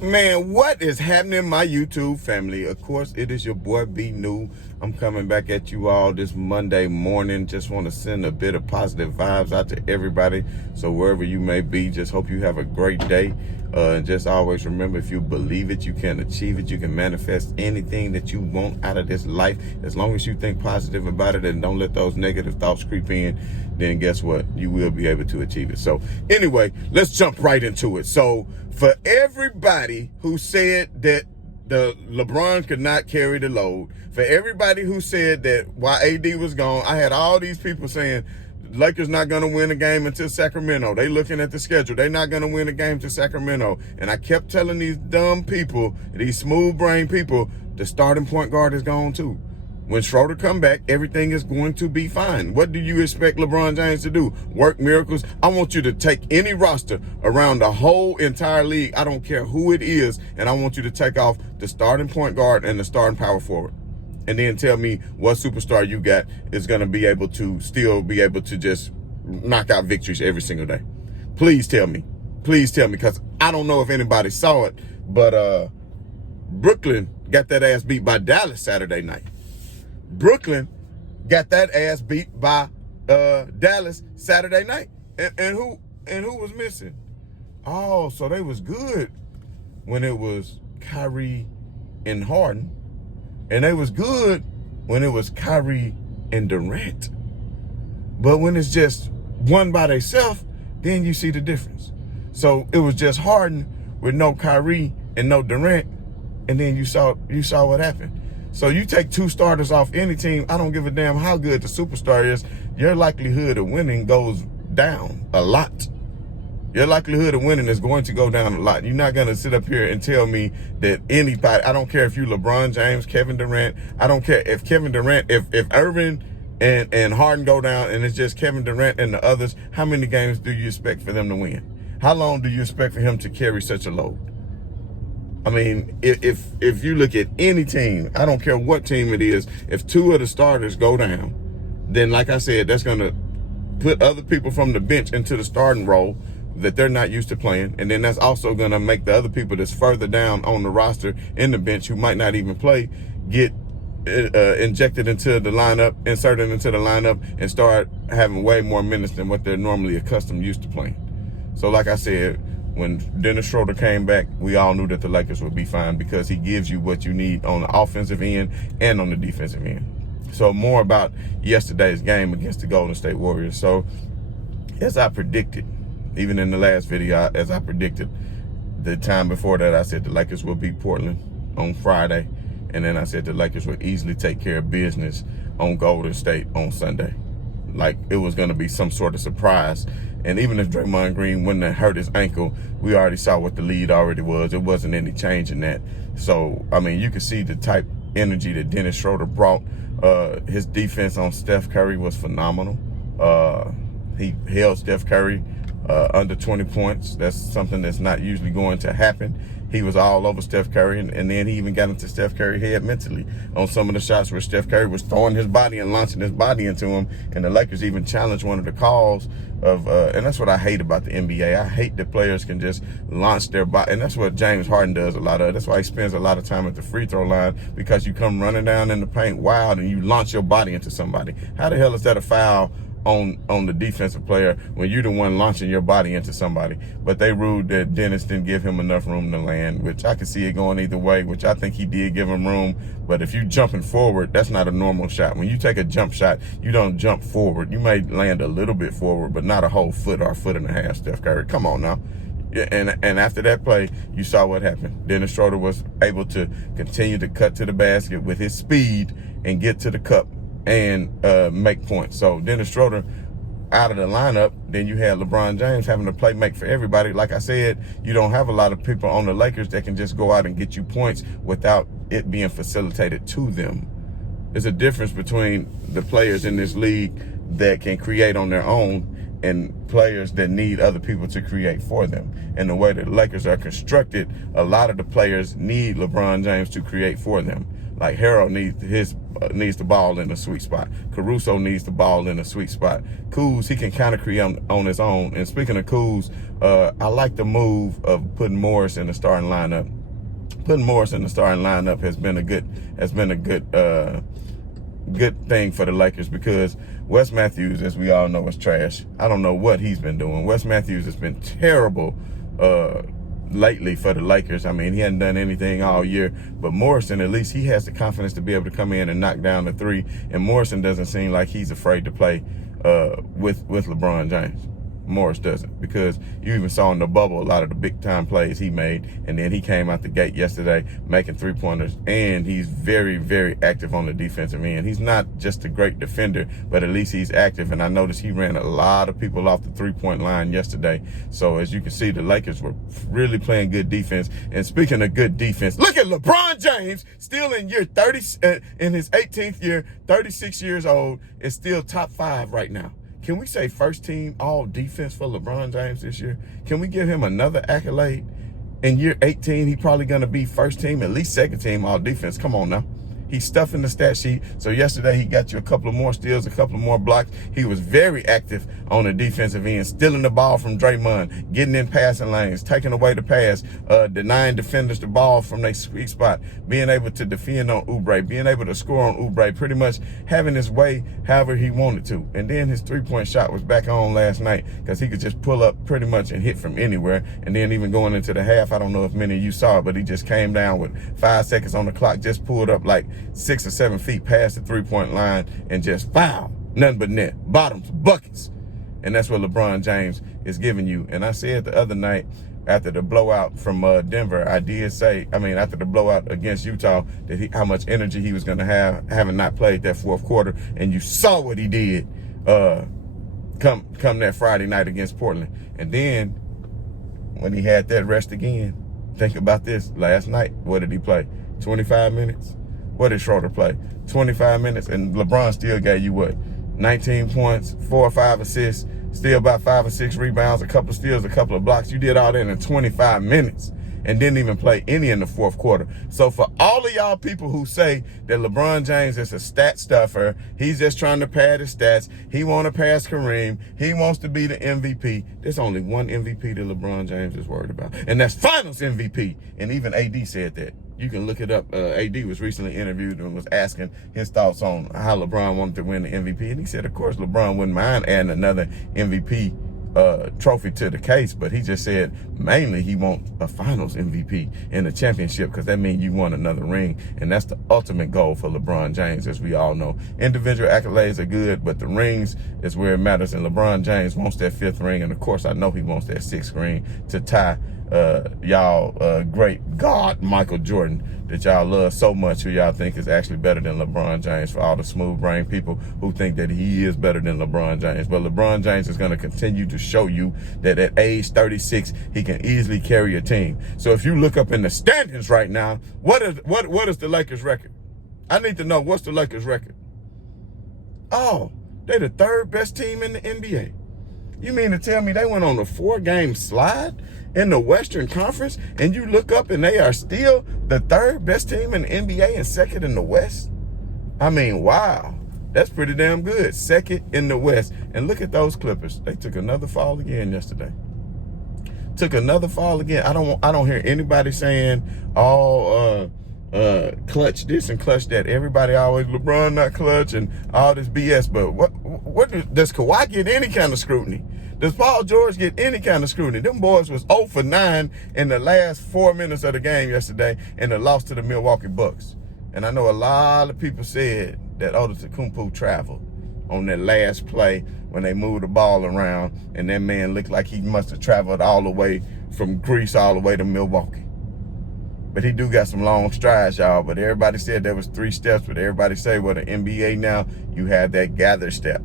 Man, what is happening, my YouTube family? Of course, it is your boy B New. I'm coming back at you all this Monday morning. Just want to send a bit of positive vibes out to everybody. So wherever you may be, just hope you have a great day. And just always remember, if you believe it, you can achieve it. You can manifest anything that you want out of this life. As long as you think positive about it and don't let those negative thoughts creep in, then guess what? You will be able to achieve it. So anyway, let's jump right into it. So for everybody who said that the LeBron could not carry the load, for everybody who said that while AD was gone, I had all these people saying Lakers not going to win a game until Sacramento. They looking at the schedule. They not going to win a game to Sacramento. And I kept telling these dumb people, these smooth-brained people, the starting point guard is gone too. When Schroeder come back, everything is going to be fine. What do you expect LeBron James to do? Work miracles? I want you to take any roster around the whole entire league. I don't care who it is. And I want you to take off the starting point guard and the starting power forward. And then tell me what superstar you got is going to be able to still be able to just knock out victories every single day. Please tell me. Please tell me, because I don't know if anybody saw it, but Brooklyn got that ass beat by Dallas Saturday night. Brooklyn got that ass beat by Dallas Saturday night. And who was missing? Oh, so they was good when it was Kyrie and Harden. And they was good when it was Kyrie and Durant. But when it's just one by themselves, then you see the difference. So it was just Harden with no Kyrie and no Durant, and then you saw what happened. So you take two starters off any team, I don't give a damn how good the superstar is, your likelihood of winning goes down a lot. Your likelihood of winning is going to go down a lot. You're not going to sit up here and tell me that anybody, I don't care if you LeBron James, Kevin Durant, I don't care if Kevin Durant, if Irving and Harden go down and it's just Kevin Durant and the others, how many games do you expect for them to win? How long do you expect for him to carry such a load? I mean, if you look at any team, I don't care what team it is, if two of the starters go down, then like I said, that's going to put other people from the bench into the starting role that they're not used to playing. And then that's also going to make the other people that's further down on the roster in the bench who might not even play get injected into the lineup, inserted into the lineup, and start having way more minutes than what they're normally accustomed used to playing. So like I said, when Dennis Schroeder came back, we all knew that the Lakers would be fine because he gives you what you need on the offensive end and on the defensive end. So more about yesterday's game against the Golden State Warriors. So as I predicted, even in the last video, as I predicted, the time before that, I said the Lakers will beat Portland on Friday. And then I said the Lakers would easily take care of business on Golden State on Sunday. Like it was going to be some sort of surprise. And even if Draymond Green wouldn't have hurt his ankle, we already saw what the lead already was. It wasn't any change in that. So, I mean, you could see the type energy that Dennis Schroeder brought. His defense on Steph Curry was phenomenal. He held Steph Curry under 20 points. That's something that's not usually going to happen. He was all over Steph Curry, and then he even got into Steph Curry's head mentally on some of the shots where Steph Curry was throwing his body and launching his body into him, and the Lakers even challenged one of the calls of, and that's what I hate about the NBA. I hate that players can just launch their body, and that's what James Harden does a lot of. That's why he spends a lot of time at the free throw line, because you come running down in the paint wild and you launch your body into somebody. How the hell is that a foul on the defensive player when you're the one launching your body into somebody? But they ruled that Dennis didn't give him enough room to land, which I could see it going either way, which I think he did give him room. But if you jumping forward, that's not a normal shot. When you take a jump shot, you don't jump forward. You may land a little bit forward, but not a whole foot or a foot and a half, Steph Curry. Come on now. And after that play, you saw what happened. Dennis Schroeder was able to continue to cut to the basket with his speed and get to the cup and make points. So Dennis Schroeder out of the lineup, then you had LeBron James having to make for everybody. Like I said, you don't have a lot of people on the Lakers that can just go out and get you points without it being facilitated to them. There's a difference between the players in this league that can create on their own and players that need other people to create for them. And the way that the Lakers are constructed, a lot of the players need LeBron James to create for them. Like Harold needs the ball in a sweet spot. Caruso needs the ball in a sweet spot. Kuz, he can kind of create on his own. And speaking of Kuz, I like the move of putting Morris in the starting lineup. Putting Morris in the starting lineup has been a good thing for the Lakers, because Wes Matthews, as we all know, is trash. I don't know what he's been doing. Wes Matthews has been terrible lately for the Lakers. I mean, he hasn't done anything all year. But Morrison, at least he has the confidence to be able to come in and knock down the three. And Morrison doesn't seem like he's afraid to play with LeBron James. Morris doesn't, because you even saw in the bubble a lot of the big time plays he made, and then he came out the gate yesterday making 3-pointers, and he's very, very active on the defensive end. He's not just a great defender, but at least he's active, and I noticed he ran a lot of people off the 3-point line yesterday. So as you can see, the Lakers were really playing good defense. And speaking of good defense, look at LeBron James, still in year 30, in his 18th year, 36 years old, is still top 5 right now. Can we say first team all defense for LeBron James this year? Can we give him another accolade? In year 18, he's probably going to be first team, at least second team all defense. Come on now. He's stuffing the stat sheet. So yesterday he got you a couple of more steals, a couple of more blocks. He was very active on the defensive end, stealing the ball from Draymond, getting in passing lanes, taking away the pass, denying defenders the ball from their sweet spot, being able to defend on Oubre, being able to score on Oubre, pretty much having his way however he wanted to. And then his 3-point shot was back on last night, because he could just pull up pretty much and hit from anywhere. And then even going into the half, I don't know if many of you saw it, but he just came down with 5 seconds on the clock, just pulled up like 6 or 7 feet past the 3-point line and just foul. Nothing but net. Bottoms, buckets. And that's what LeBron James is giving you. And I said the other night, after the blowout from Denver, I did say, after the blowout against Utah, that how much energy he was going to have, having not played that fourth quarter. And you saw what he did come that Friday night against Portland. And then when he had that rest again, think about this. Last night, what did he play? 25 minutes? What did Schroeder play? 25 minutes, and LeBron still gave you what? 19 points, 4 or 5 assists, still about 5 or 6 rebounds, a couple of steals, a couple of blocks. You did all that in 25 minutes and didn't even play any in the fourth quarter. So for all of y'all people who say that LeBron James is a stat stuffer, he's just trying to pad his stats, he want to pass Kareem, he wants to be the MVP, there's only one MVP that LeBron James is worried about, and that's Finals MVP. And even AD said that. You can look it up. AD was recently interviewed and was asking his thoughts on how LeBron wanted to win the MVP. And he said, of course, LeBron wouldn't mind adding another MVP trophy to the case, but he just said mainly he wants a Finals MVP and a championship, because that means you won another ring, and that's the ultimate goal for LeBron James, as we all know. Individual accolades are good, but the rings is where it matters, and LeBron James wants that 5th ring, and of course I know he wants that 6th ring to tie y'all great God Michael Jordan that y'all love so much, who y'all think is actually better than LeBron James, for all the smooth brain people who think that he is better than LeBron James. But LeBron James is going to continue to show you that at age 36 he can easily carry a team. So if you look up in the standings right now, what is the Lakers record? I need to know, what's the Lakers record? Oh, they're the 3rd best team in the NBA. You mean to tell me they went on a 4-game slide in the Western Conference, and you look up and they are still the 3rd best team in the NBA and 2nd in the West? I mean, wow. That's pretty damn good. 2nd in the West. And look at those Clippers. They took another fall again yesterday. Took another fall again. I don't hear anybody saying, clutch this and clutch that. Everybody always, LeBron not clutch and all this BS. But what does Kawhi get any kind of scrutiny? Does Paul George get any kind of scrutiny? Them boys was 0 for 9 in the last 4 minutes of the game yesterday in the loss to the Milwaukee Bucks. And I know a lot of people said that Antetokounmpo traveled on that last play when they moved the ball around, and that man looked like he must have traveled all the way from Greece all the way to Milwaukee. But he do got some long strides, y'all. But everybody said there was 3 steps, but everybody say, well, the NBA now, you have that gather step.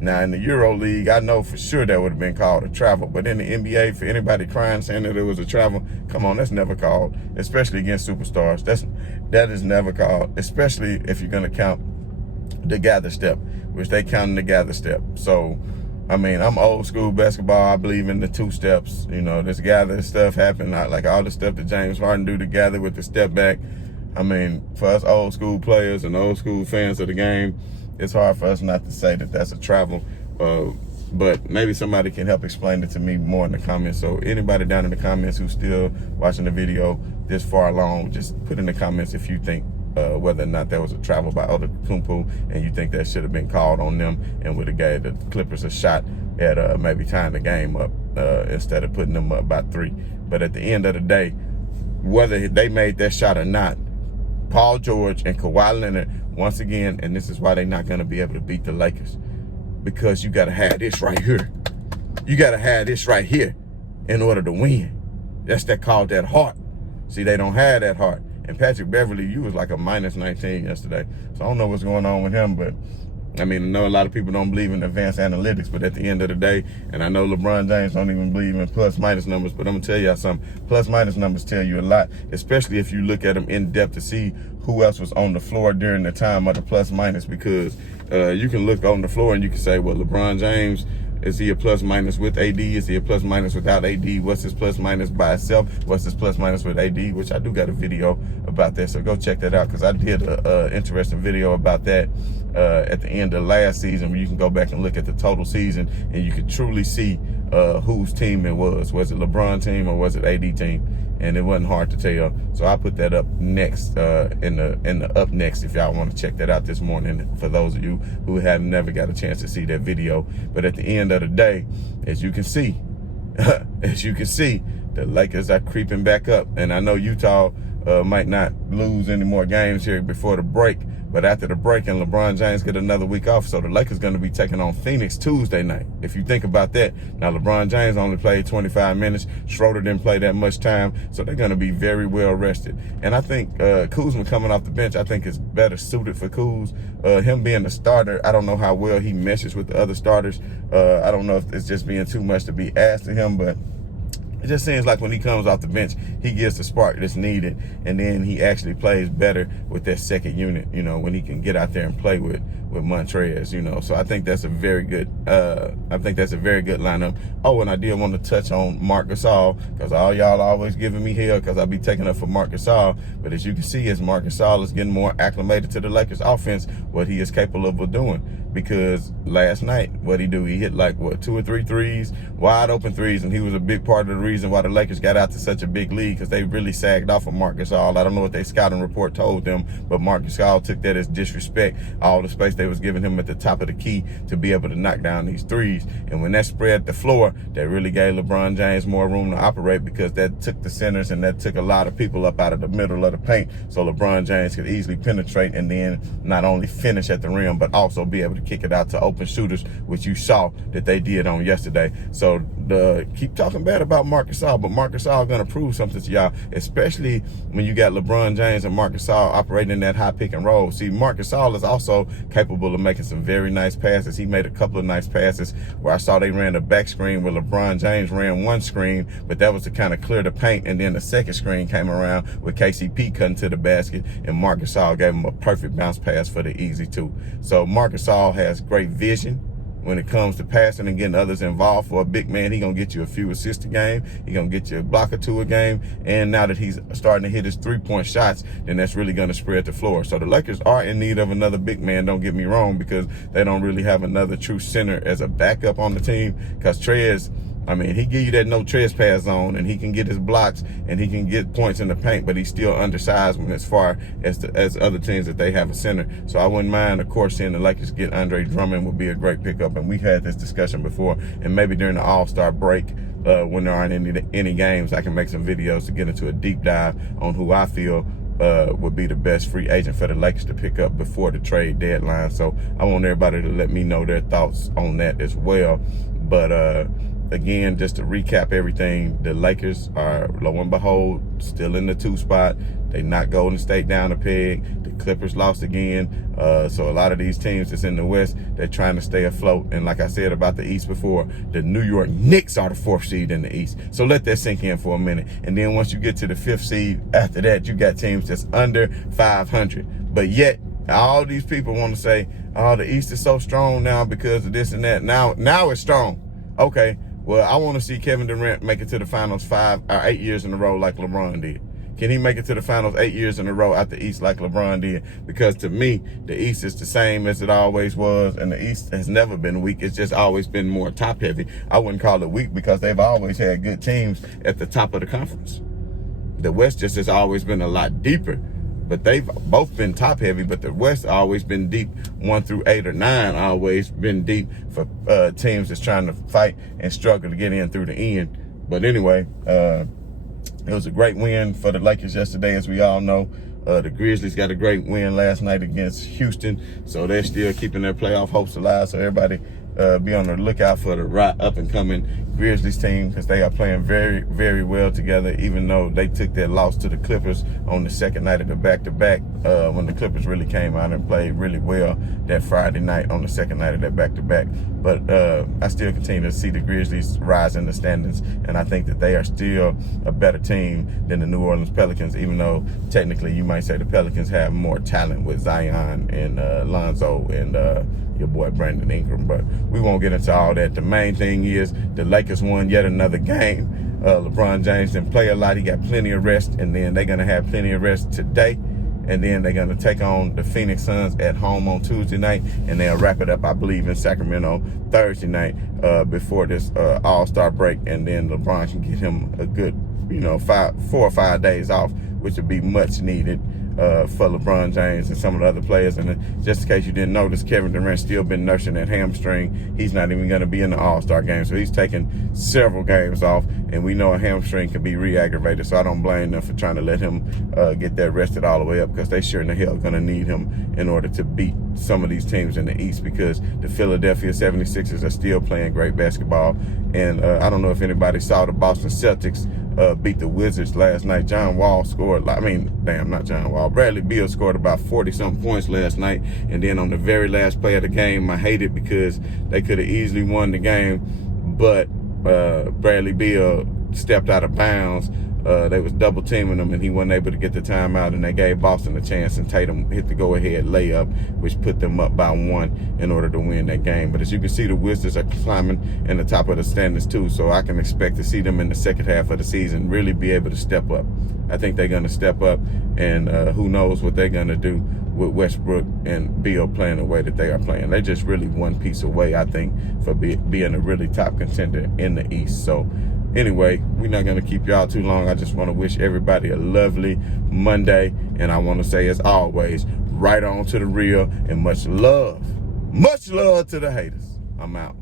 Now, in the Euro League, I know for sure that would have been called a travel. But in the NBA, for anybody crying, saying that it was a travel, come on, that's never called, especially against superstars. That is never called, especially if you're going to count the gather step, which they count in the gather step. So, I mean, I'm old school basketball. I believe in the 2 steps. You know, this gather stuff happened, like all the stuff that James Harden do to gather with the step back. I mean, for us old school players and old school fans of the game, it's hard for us not to say that that's a travel. But maybe somebody can help explain it to me more in the comments. So anybody down in the comments who's still watching the video this far along, just put in the comments if you think whether or not that was a travel by Kumpu and you think that should have been called on them and would have gave the Clippers a shot at maybe tying the game up instead of putting them up by 3. But at the end of the day, whether they made that shot or not, Paul George and Kawhi Leonard, once again, and this is why they're not going to be able to beat the Lakers, because you got to have this right here. You got to have this right here in order to win. That's called that heart. See, they don't have that heart. And Patrick Beverly, you was like a -19 yesterday. So I don't know what's going on with him, but I mean, I know a lot of people don't believe in advanced analytics, but at the end of the day, and I know LeBron James don't even believe in plus-minus numbers, but I'm going to tell y'all something. Plus-minus numbers tell you a lot, especially if you look at them in depth to see who else was on the floor during the time of the plus-minus, because you can look on the floor and you can say, well, LeBron James, is he a plus-minus with AD? Is he a plus-minus without AD? What's his plus-minus by itself? What's his plus-minus with AD? Which I do got a video about that, so go check that out, because I did an interesting video about that at the end of last season, where you can go back and look at the total season and you can truly see whose team it was. Was it LeBron team or was it AD team? And it wasn't hard to tell. So I put that up next in the up next if y'all want to check that out this morning, for those of you who have never got a chance to see that video. But at the end of the day, as you can see, the Lakers are creeping back up. And I know Utah might not lose any more games here before the break, but after the break and LeBron James get another week off, so the Lakers going to be taking on Phoenix Tuesday night. If you think about that, now LeBron James only played 25 minutes. Schroeder didn't play that much time, so they're going to be very well rested. And I think Kuzma coming off the bench, I think is better suited for Kuz. Him being the starter, I don't know how well he meshes with the other starters. I don't know if it's just being too much to be asked of him, but it just seems like when he comes off the bench, he gives the spark that's needed, and then he actually plays better with that second unit, you know, when he can get out there and play with Montrez, you know. So I think that's a very good lineup. Oh, and I did want to touch on Marc Gasol, because all y'all always giving me hell because I be taking up for Marc Gasol. But as you can see, as Marc Gasol is getting more acclimated to the Lakers offense, what he is capable of doing. Because last night, what he do? He hit like, 2 or 3 threes, wide open threes, and he was a big part of the reason why the Lakers got out to such a big lead, because they really sagged off of Marc Gasol. I don't know what their scouting report told them, but Marc Gasol took that as disrespect, all the space they was giving him at the top of the key to be able to knock down these threes. And when that spread the floor, that really gave LeBron James more room to operate, because that took the centers and that took a lot of people up out of the middle of the paint, so LeBron James could easily penetrate and then not only finish at the rim, but also be able to kick it out to open shooters, which you saw that they did on yesterday. So keep talking bad about Marc Gasol, but Marc Gasol gonna prove something to y'all, especially when you got LeBron James and Marc Gasol operating in that high pick and roll. See, Marc Gasol is also capable of making some very nice passes. He made a couple of nice passes where I saw they ran a back screen where LeBron James ran one screen, but that was to kind of clear the paint, and then the second screen came around with KCP cutting to the basket, and Marc Gasol gave him a perfect bounce pass for the easy 2. So Marc Gasol has great vision when it comes to passing and getting others involved. For a big man, he gonna get you a few assists a game. He gonna get you a block or 2 a game. And now that he's starting to hit his 3-point shots, then that's really gonna spread the floor. So the Lakers are in need of another big man, don't get me wrong, because they don't really have another true center as a backup on the team. Because Trez, I mean, he give you that no trespass zone, and he can get his blocks, and he can get points in the paint, but he's still undersized when as far as other teams that they have a center. So I wouldn't mind, of course, seeing the Lakers get Andre Drummond would be a great pickup, and we've had this discussion before. And maybe during the All-Star break, when there aren't any games, I can make some videos to get into a deep dive on who I feel would be the best free agent for the Lakers to pick up before the trade deadline. So I want everybody to let me know their thoughts on that as well. But again, just to recap everything, the Lakers are, lo and behold, still in the 2 spot. They knocked Golden State down a peg. The Clippers lost again. So a lot of these teams that's in the West, they're trying to stay afloat. And like I said about the East before, the New York Knicks are the 4th seed in the East. So let that sink in for a minute. And then once you get to the 5th seed, after that, you got teams that's under 500. But yet, all these people want to say, oh, the East is so strong now because of this and that. Now it's strong. Okay. Well, I want to see Kevin Durant make it to the finals 5 or 8 years in a row like LeBron did. Can he make it to the finals 8 years in a row out the East like LeBron did? Because to me, the East is the same as it always was, and the East has never been weak. It's just always been more top-heavy. I wouldn't call it weak because they've always had good teams at the top of the conference. The West just has always been a lot deeper, but they've both been top-heavy, but the West always been deep. 1 through 8 or 9 always been deep for teams that's trying to fight and struggle to get in through the end. But anyway, it was a great win for the Lakers yesterday, as we all know. The Grizzlies got a great win last night against Houston, so they're still keeping their playoff hopes alive. So everybody be on the lookout for the up-and-coming Grizzlies team, because they are playing very, very well together, even though they took their loss to the Clippers on the second night of the back-to-back, when the Clippers really came out and played really well that Friday night on the second night of that back-to-back. But I still continue to see the Grizzlies rise in the standings, and I think that they are still a better team than the New Orleans Pelicans, even though technically you might say the Pelicans have more talent with Zion and Lonzo and your boy Brandon Ingram. But we won't get into all that. The main thing is the Lakers won yet another game. LeBron James didn't play a lot. He got plenty of rest, and then they're going to have plenty of rest today. And then they're going to take on the Phoenix Suns at home on Tuesday night, and they'll wrap it up, I believe, in Sacramento Thursday night before this All-Star break. And then LeBron can get him a good, 4 or 5 days off, which would be much needed for LeBron James and some of the other players. And just in case you didn't notice, Kevin Durant's still been nursing that hamstring. He's not even going to be in the All-Star game, so he's taking several games off. And we know a hamstring can be re-aggravated, so I don't blame them for trying to let him get that rested all the way up, because they sure in the hell going to need him in order to beat some of these teams in the East, because the Philadelphia 76ers are still playing great basketball. And I don't know if anybody saw the Boston Celtics beat the Wizards last night. Bradley Beal scored about 40-something points last night. And then on the very last play of the game, I hate it because they could have easily won the game, but Bradley Beal stepped out of bounds. They was double teaming him, and he wasn't able to get the timeout, and they gave Boston a chance, and Tatum hit the go-ahead layup, which put them up by 1 in order to win that game. But as you can see, the Wizards are climbing in the top of the standings too, so I can expect to see them in the second half of the season really be able to step up. I think they're going to step up, and who knows what they're going to do with Westbrook and Beal playing the way that they are playing. They're just really one piece away, I think, for being a really top contender in the East. So anyway, we're not going to keep y'all too long. I just want to wish everybody a lovely Monday. And I want to say, as always, right on to the real, and much love to the haters. I'm out.